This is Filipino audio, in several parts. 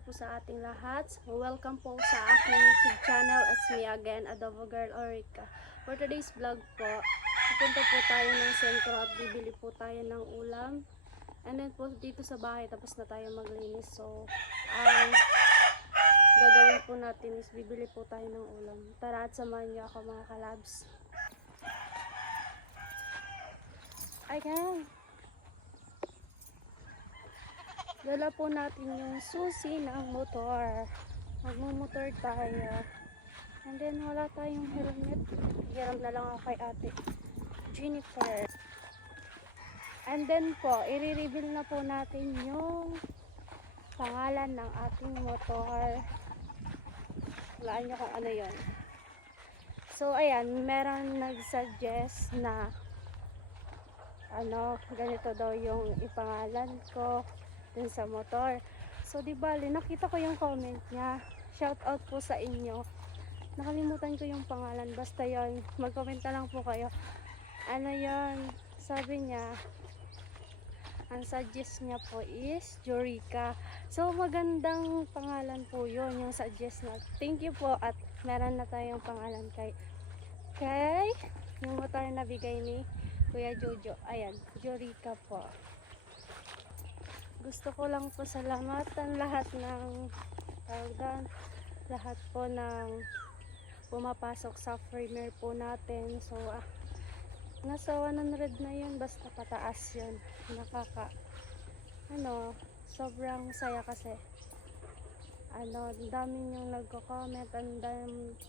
morning po sa ating lahat. Welcome po sa aking YouTube channel. It's me again, Adobo Girl Orica. For today's vlog po, pupunta po tayo ng sentro at bibili po tayo ng ulam. And then po dito sa bahay, tapos na tayo maglinis. So, ang gagawin po natin is bibili po tayo ng ulam. Tara at samahan niyo ako mga kalabs. Ayan. Dala po natin yung susi ng motor. Magmumotor tayo. And then wala tayong helmet. Hiram na lang ako kay ate Jennifer. And then po, i-reveal na po natin yung pangalan ng ating motor. Walaan nyo kung ano yun. So ayan, meron nag-suggest na ganito daw yung ipangalan ko dun sa motor. So di bali, nakita ko yung comment niya. Shout out po sa inyo. Nakalimutan ko yung pangalan. Basta yon, mag-comment na lang po kayo. Ano yon? Sabi niya, ang suggest niya po is Jorica. So magandang pangalan po yun, yung suggest na. Thank you po, at meron na tayong pangalan kay yung motor na bigay ni Kuya Jojo. Ayan, Jorica po. Gusto ko lang po salamatan lahat ng lahat po ng pumapasok sa premier po natin. So nasa 100 na yun, basta pataas yun. Sobrang saya kasi ang daming yung nagko-comment,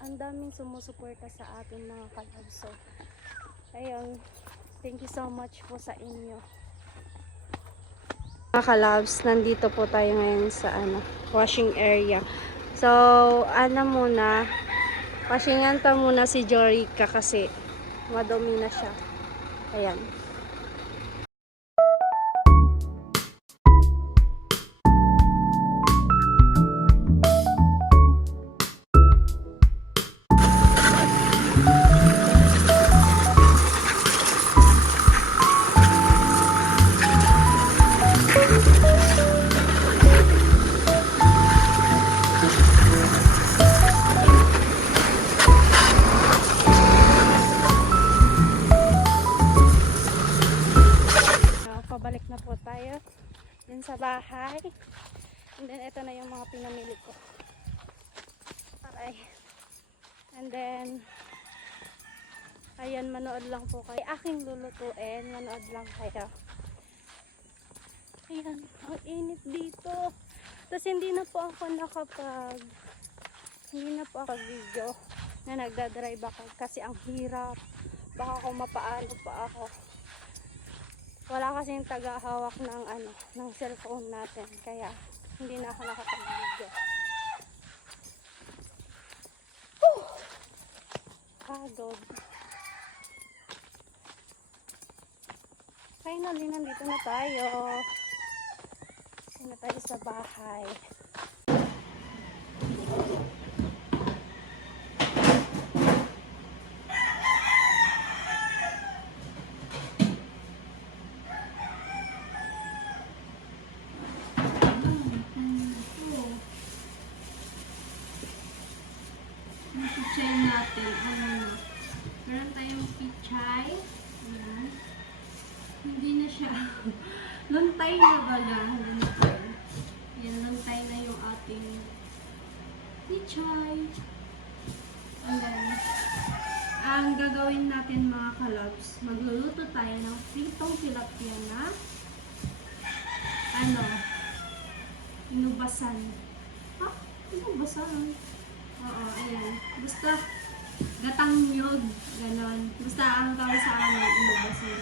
ang daming sumusuporta sa atin mga kalabs. So ayun, thank you so much po sa inyo mga kalabs. Nandito po tayo ngayon sa washing area. So washingan pa muna si Jorica kasi madumi na siya. Ayan. Pabalik na po tayo din sa bahay. And then ito na yung mga pinamili ko. Aray. And then ayan, manood lang po kayo. Aking lulutuin, manood lang kayo. Ayan, ang init dito. Tapos hindi na po ako video na nagdadrive ako kasi ang hirap. Baka kung mapaano pa ako. Wala kasing tagahawak ng cellphone natin, kaya hindi na ako nakapag-video. Pagod. Finally, nandito na tayo. Dito na tayo sa bahay. Pichay natin. Meron tayong pichay. Hindi na siya. Luntay na ba na? Yan, luntay na yung ating pichay. And then, ang gagawin natin mga kalabs, magluluto tayo ng pritong tilapia na inubasan. Inubasan? Oo, ayan. Basta gatang nyog, ganon. Basta ang tawag sa amin, inubasan.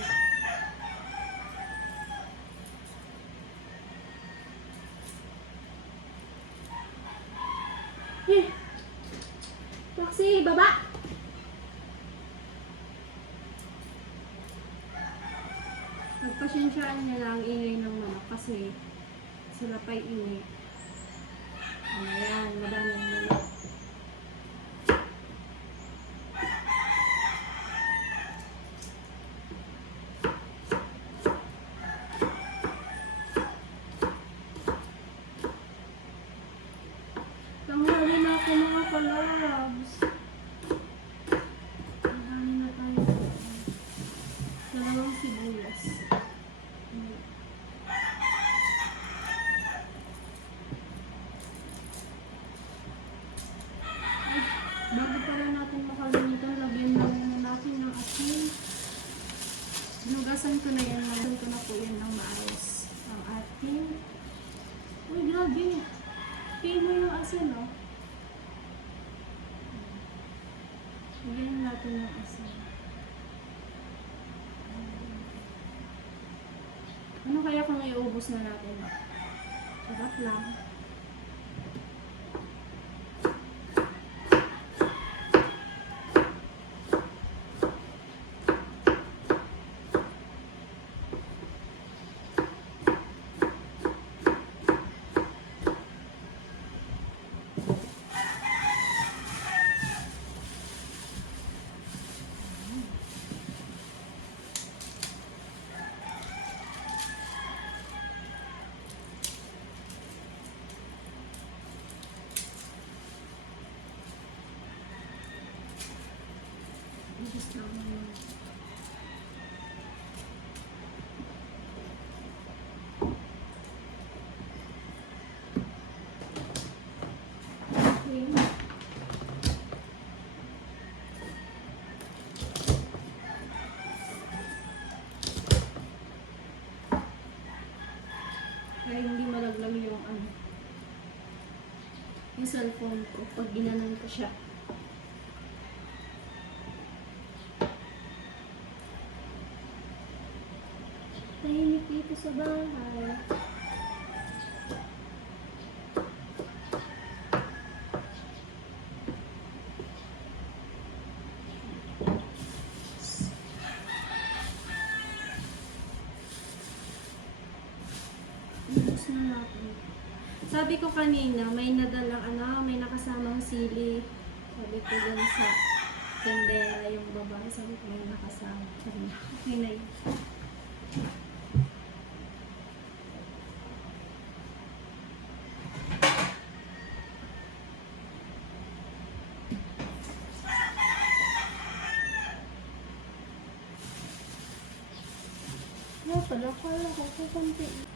Taxi, baba! Nagpasensyaan niya lang ingay ng manok kasi sila pa'y ingay. Ayan, madaming manok. crabs. Marami na tayo. Dalawang sibuyas. Bago pala natin makalimutan, lagyan na muna natin ng asin. Hinugasan ko na yan. Lagyan ko na po yan ng maayos. Ang ating... Uy, grabe. Pay mo yung asin, oh. Lagyan natin ng asin. Ano kaya kung iubos na natin? Sarap lang. Just lang yun. Okay. Kaya hindi malaglag yung yung cellphone ko pag ginanan ko siya. Tahimik dito sa bahay. Ubus na natin. Sabi ko kanina, may nadalang may nakasamang sili. Sabi ko dun sa tendera yung babae. Sabi ko may nakasama. Sabi ko, okay na yun. Pala, kala ko kukunti.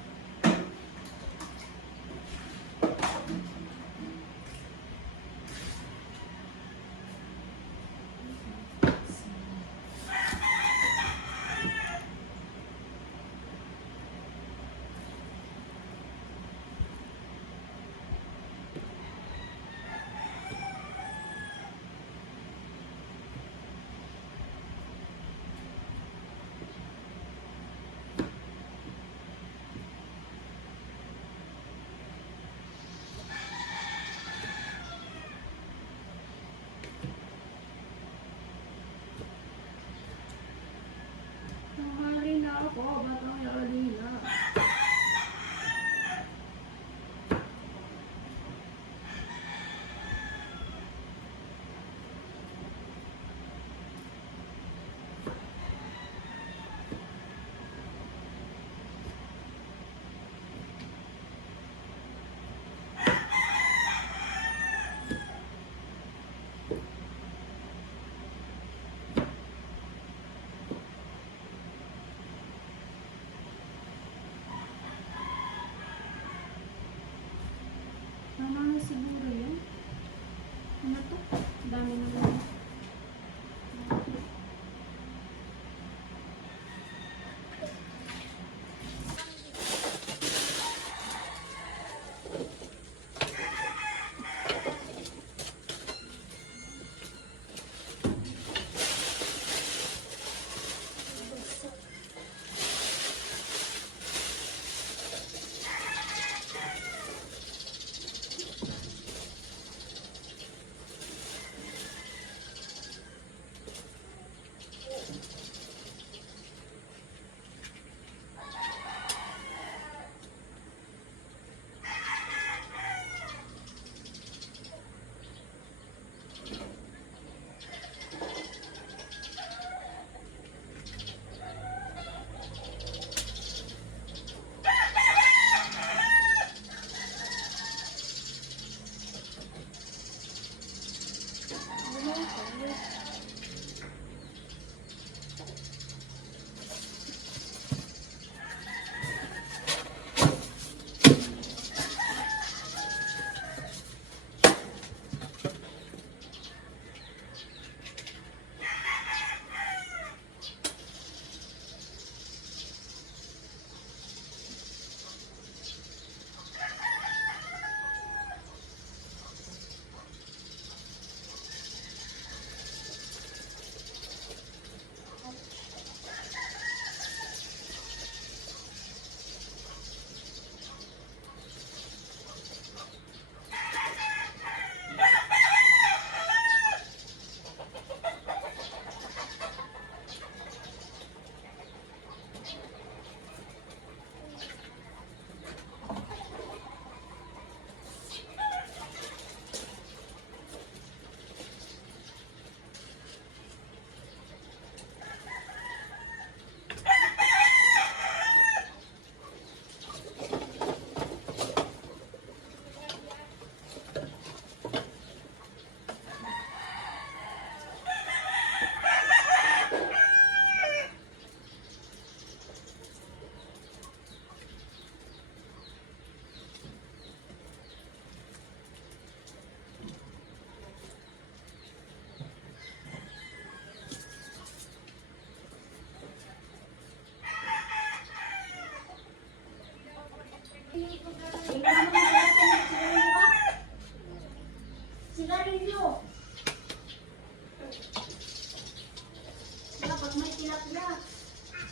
tilapia.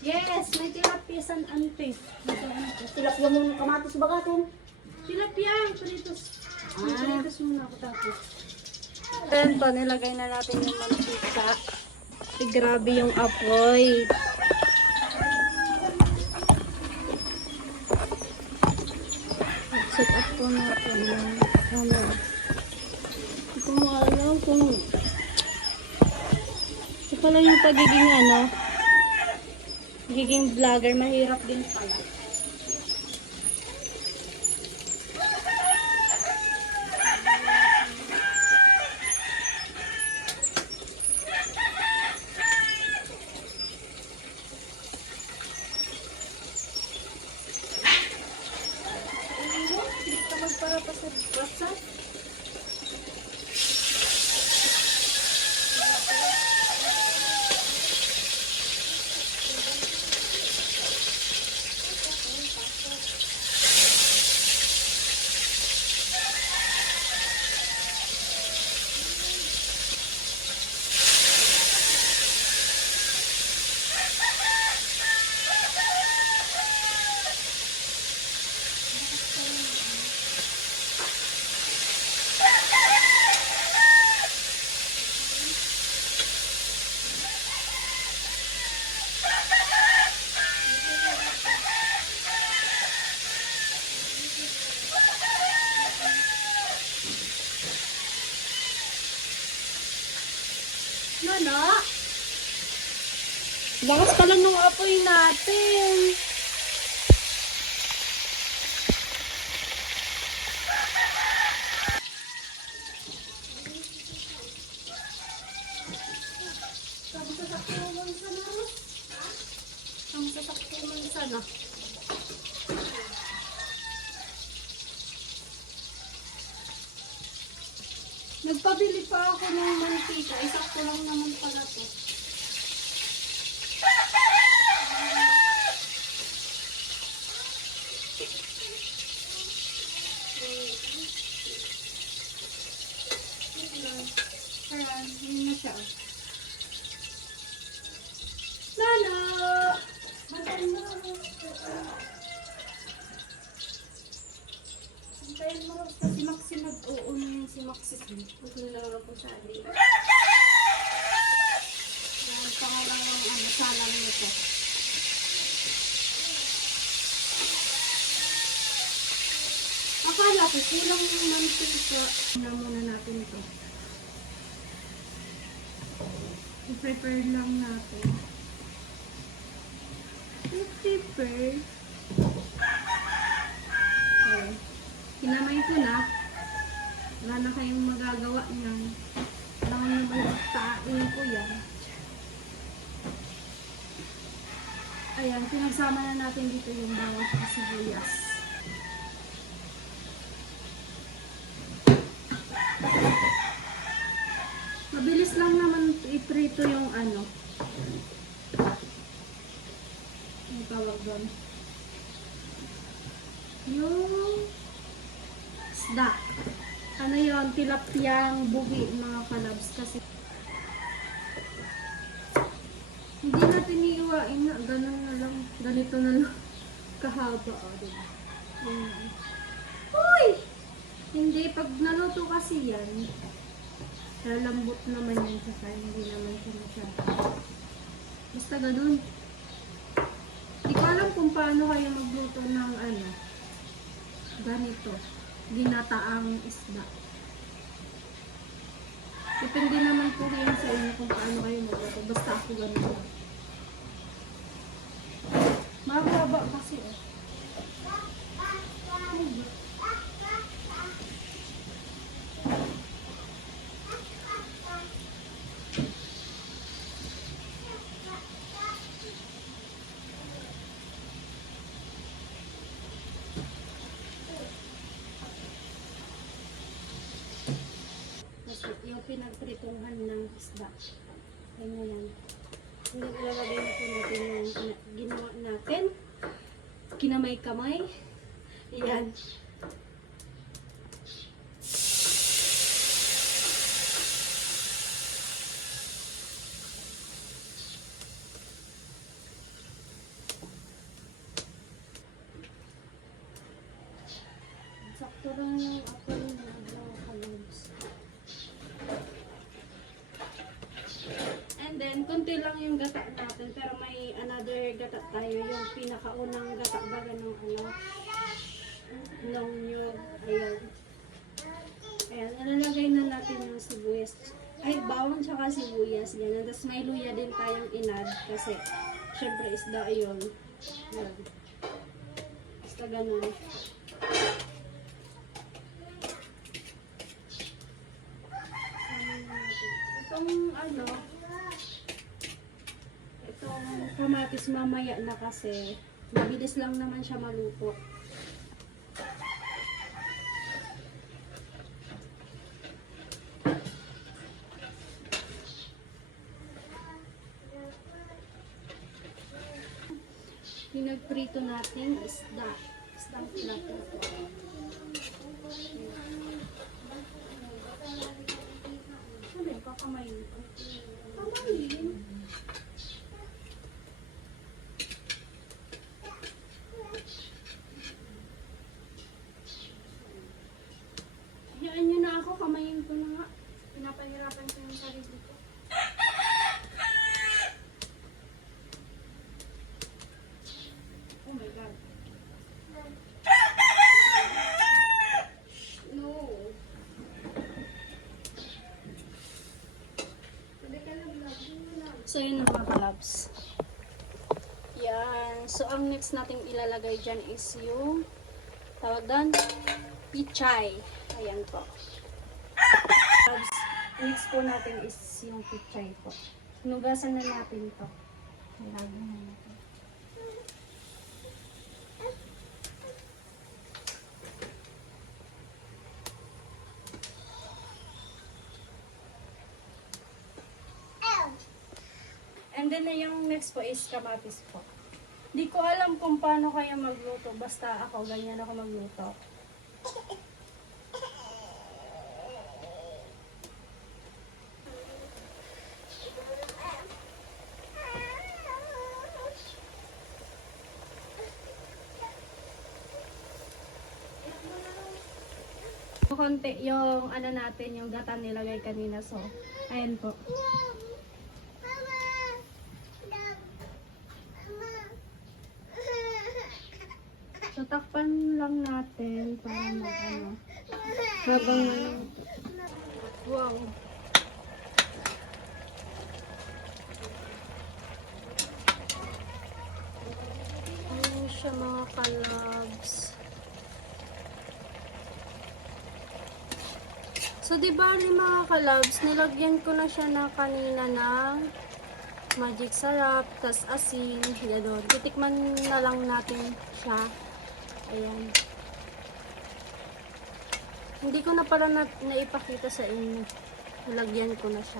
Yes, may tilapia san ante. Tilapia mo ng kamatis bagatin. Tilapia, palitos. Palitos muna ako tapos. Then po, nilagay na natin yung mantika. Grabe yung apoy. Set up po natin yung ano. Hindi ko maalam kung ito pala yung pagiging ano, pagiging vlogger, mahirap din pala. Para pa sa WhatsApp. Nana? Lakas pala ng apoy natin. Ang sasaktuman sana. Ang sasaktuman sana. Nagpabili pa ako ng mantika. Isakto lang naman pala to. Ayan, yun na siya. Lala! Maganda! Hintayin mo rin si Maxi mag-uun yung si Maxi. Huwag nilaro ko sa alin. Dahil pangalang ng ano, salang nito. Akala ko kulang yung mantika. Tingnan muna natin ito. I-prepare lang natin. I-prepare. Okay. Kinamay ko na. Wala na kayong magagawa niyan. Kailangan naman magtain ko yan. Ayan, pinagsama na natin dito yung bawang at sibuyas. Mabilis lang naman iprito yung ano. Ang tawag doon. Yung isda. Ano yun? Tilapiyang buhi mga kalabs. Kasi hindi natin iiwain na. Ganun na lang. Ganito na lang. Kahaba. O, diba? Uy! Hindi. Pag naluto kasi yan, lalambot naman yan. Saka hindi naman siya masyado. Basta ganun. Hindi ko alam kung paano kayo magluto ng ano. Ganito. Ginataang isda. Depende naman po kayo sa inyo kung paano kayo magluto. Basta ako ganito. Mahaba kasi eh. Yung pinagprituhan ng isda. Ganyan yan. Hindi ilalagay na po natin yung ginawa natin. Kinamay-kamay. Ayan. konti lang yung gata natin, pero may another gata tayo, yung pinakaunang gata baga nung nung nyug. Ayan. Ayan, ilalagay na natin yung sibuyas. Ay, bawang tsaka sibuyas. Ganyan. Tapos may luya din tayong inad kasi syempre isda yun. Ayan. Basta ganun. Itong kamatis mamaya na kasi mabilis lang naman siya maluto. Pinagprito natin isda. Isdang pinaprito. Sabi, kakamayin ko. Kamayin. Hayaan nyo na ako, kamayin ko na nga. Pinapahirapan ko yung sarili ko. Oh my God. No. So yun mga kalabs. Yan. So ang next nating ilalagay dyan is yung tawag doon, pichay. Ayan po. Kalabs, next po natin is yung pichay po. Hinugasan na natin to. Ilagay na natin. And then yung next po is kamatis po. Di ko alam kung paano kayo magluto. Basta ako, ganyan ako magluto. Konti yung ano natin, yung gata nilagay kanina. So, ayan po. So, takpan lang natin para mag-ano. Habang wow. Ayan siya mga kalabs. So, di ba mga kalabs, nilagyan ko na siya na kanina ng magic sarap, tas asin, gano'n. Titikman na lang natin siya. Ayan. Hindi ko na pala naipakita sa inyo. Nilagyan ko na siya.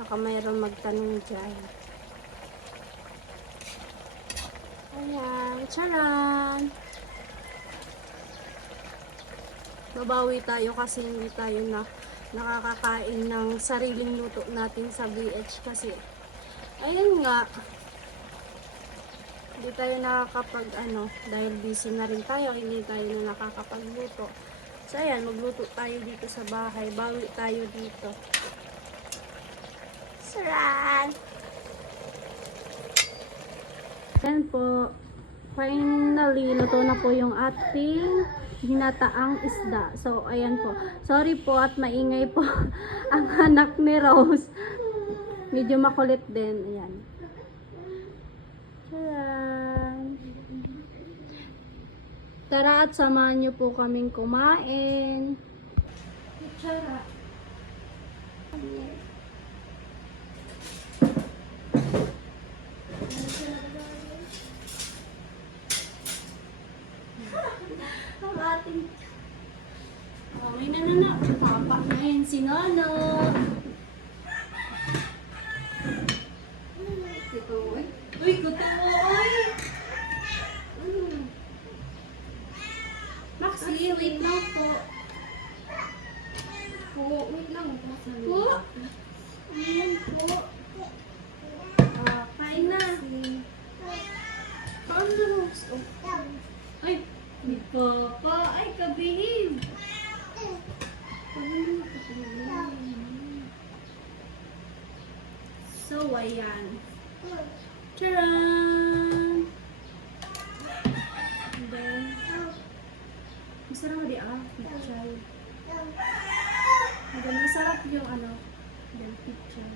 Baka mayroon magtanong dyan. Ayan. Charan! Babawi tayo kasi hindi tayo nakakakain ng sariling luto natin sa BH kasi ayun nga, hindi tayo nakakapag dahil busy na rin tayo, hindi tayo na nakakapagluto. So ayan, magluto tayo dito sa bahay, bawi tayo dito. Saran! Ayan po, finally, luto na po yung ating hinataang isda. So, ayan po. Sorry po at maingay po ang anak ni Rose. Medyo makulit din. Ayan. Tcharan! Tara at samahan niyo po kaming kumain. Tara. Ang ating may nanana. Tapak na yun si Nono. Kutuoy. Uy, kutuoy. Maxi, wait lang po. Po, wait lang. Po. So, ayan. Charan! And then, masarap di pichay. And then, masarap yung ano, then pichay.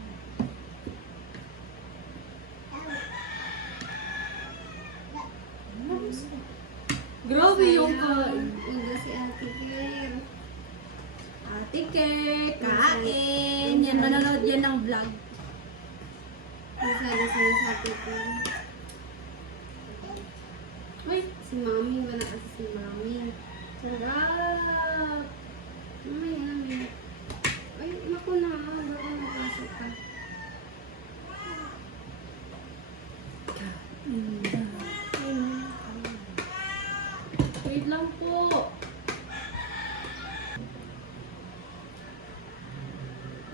Grabe yung Hindi si Ate Claire. Ate Kay, kain! Yan, manonood yan ng vlog. Masabi sila sa Ate Claire. Uy, Si Mami, wala kasi si Mami. sarap! Mamaya, mamaya. Ay, naku na. Baka mapasok ka. Wait lang po.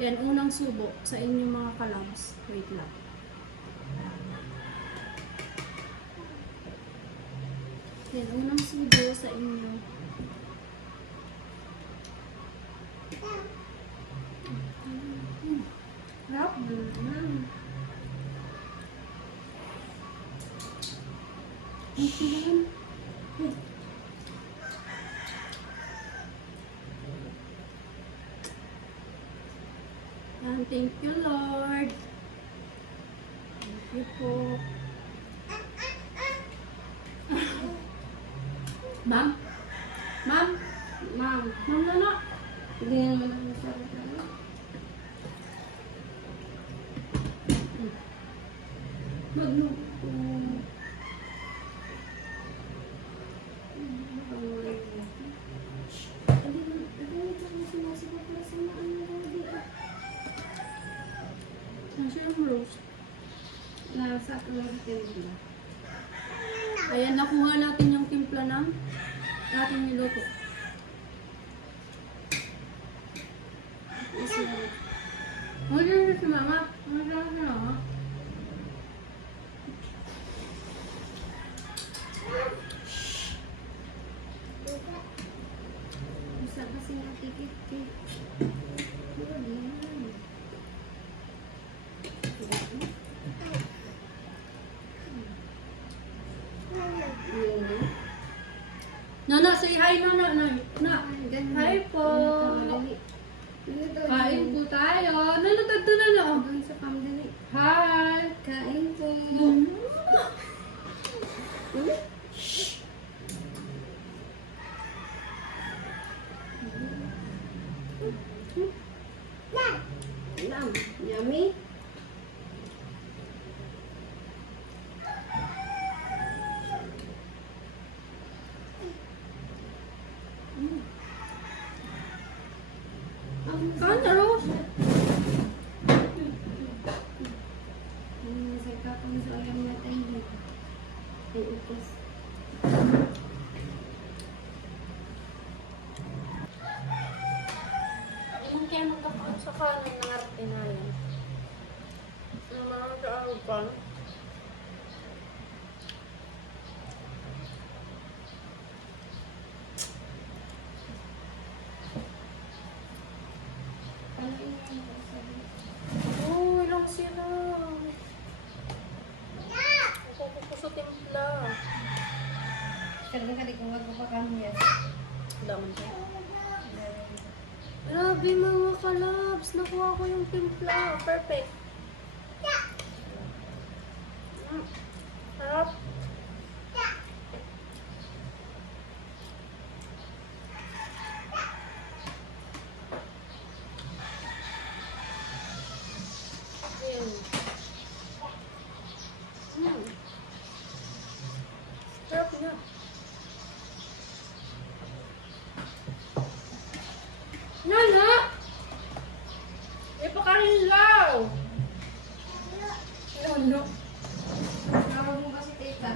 Yan, unang subo sa inyong mga kalams. Wait lang. Yan, unang subo sa inyo. Harap. Okay. And thank you, Lord. Thank you po. Ma'am? Ma'am? Ma'am, Ma'am Nana? hindi naman ako masarap na. Magluto. Nasaan yung roast? Nasa ako lang sa timpla. Ayan, nakuha natin yung timpla ng ating niluto. Ano yung si Mama? Ano yung si Mama? Isa kasi natikit eh. Ano yan? Nana, say hi, Nana. Na. Hi po. Kain po tayo. Nana, tagto na na. Hanggang sa pamdali. Hi. Kain po. Lam. Yummy. Kain na, Rose. Nasa kakang sa ayam na tayo. Ay, upas. Ilan kaya nagkakaon sa kanan ng arte na yan? Ang mga kaarupan. Oh, ilang sila. Ako sa timpla. Karena kali kung magpapakan niya. Laman siya. Grabe mga kalabs. Nakuha ko yung timpla. Perfect. Sarap. Ayan. Sarap niya. Nana! May pakahilaw! Ano? Tawag mo kasi tita.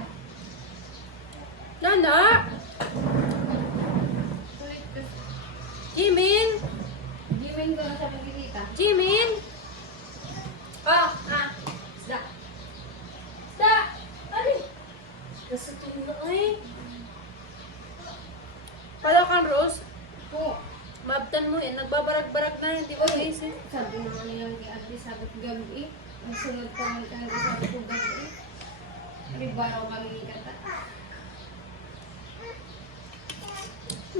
mag-i-adli sabi ko gabi. Ang sunod pa man ka sabi ko gabi. Ribaraw kami ni Kata.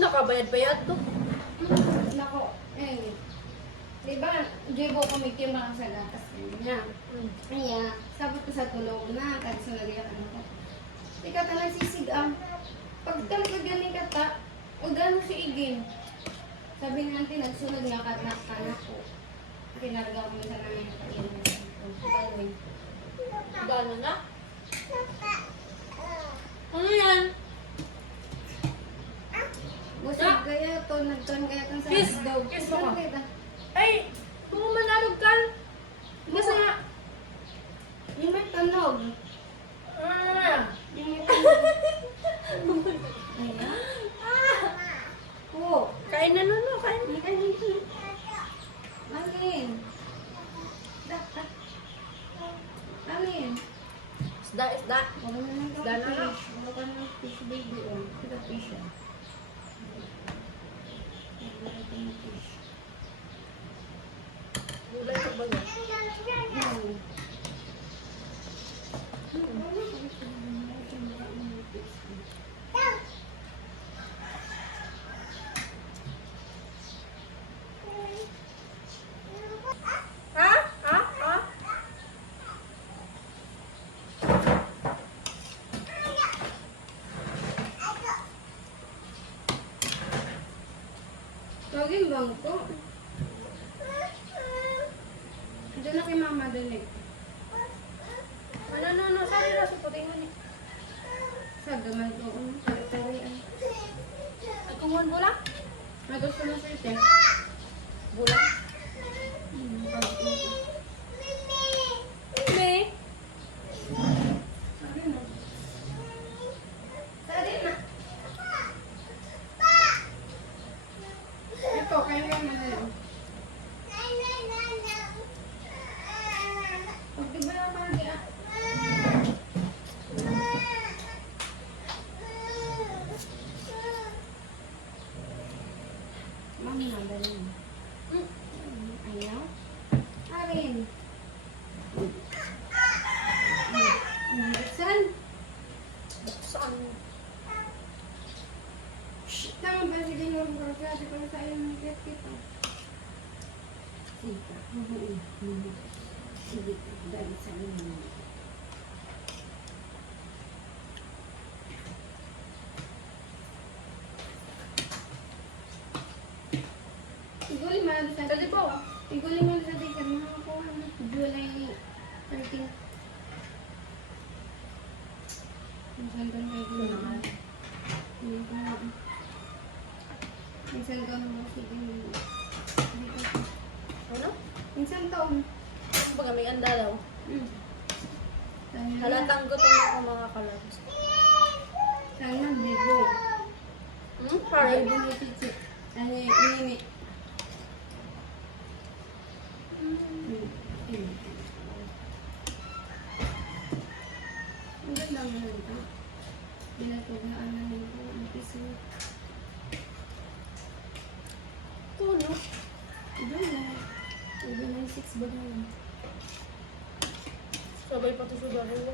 Nakabayad-bayad to. Nako, eh. Diba, Jibo ko may timba sa gatas niya. Kaya, sabi ko sa tulog na, kasi sa nagaya ka ko. Di ka ta nagsisigang. Pag talaga galing ka ta, o gano'n si Igin. Sabi ni auntie, nagsunod nga kanak ko. Kinarga ko minsan namin yung pag-inom. Gano'n na? Ano yan? Busog kaya to, nagtuan kaya kang sa Kiss! daw. Kiss Busog mo. kita. Ay! Kung manalog ka! Basta nga! Yung may tunog. Ah! Yung may tunog. Ayan. Oo. Kain na nun, no? Kain. Alin? Alin? Isda, isda. Wala na lang Isda na lang. fish. Wala ka ng fish baby. Oh. Kita fish yan. Wala ka ng fish. Gulay ka ba yan? Hmm. Ha? Ha? Ha? Tawagin bangko. Doon na kay mama doon eh. Ano? Sorry na, suputin mo ni. Sa gamal ko. Tari-tarian. Nagkungon mo lang? Nagusto mo sa'yo te. Bulang. Hindi. Sabi na. Sabi na. Ito, kaya kayo malayo. Pag di ba yung pagi ah? Mami, madali mo. Ayaw? Arin. Buksan. Saan? Tama ba sige yung burokrasi ko sa iyo ng kit kita? Sige. Sige. Dali sa iyo. Iguli man sa Dali po. Iguli man sa tikan makakuha na July 13. Minsan doon kayo ginawa. Minsan ka naman sige mo. Ano? Minsan taon. Baga may andalaw. Halatang gutom ako mga kalabs. Sana bigo. Sorry. Bigo ni Pichi. Ano yung nini. Ang ganda mo lang ito. Binatughaan na nito ang piso. Tulo. Doon na. Doon na 6 ba na yun? Sabay pati sa dalawa.